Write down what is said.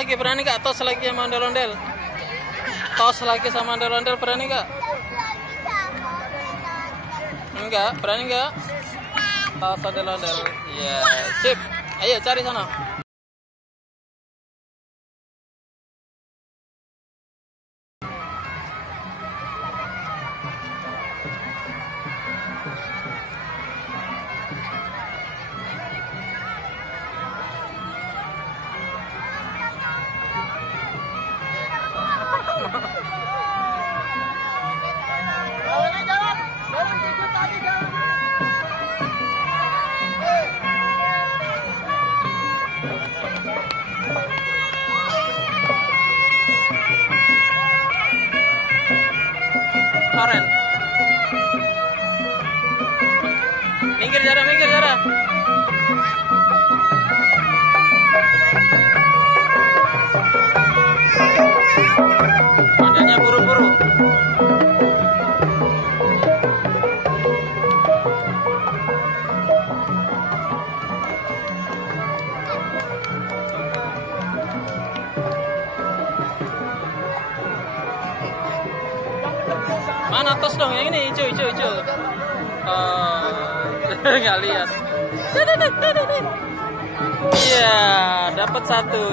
lagi, berani gak? Tos lagi sama ondel-ondel. Tos lagi sama ondel-ondel, berani gak? Enggak, berani gak? Tos ondel-ondel. Iya, sip. Ayo cari sana. Oren. Minggir Zara, minggir Zara. Modelnya buru-buru. Mana tos dong yang ini, hijau. Nggak lihat. Iya, dapat satu.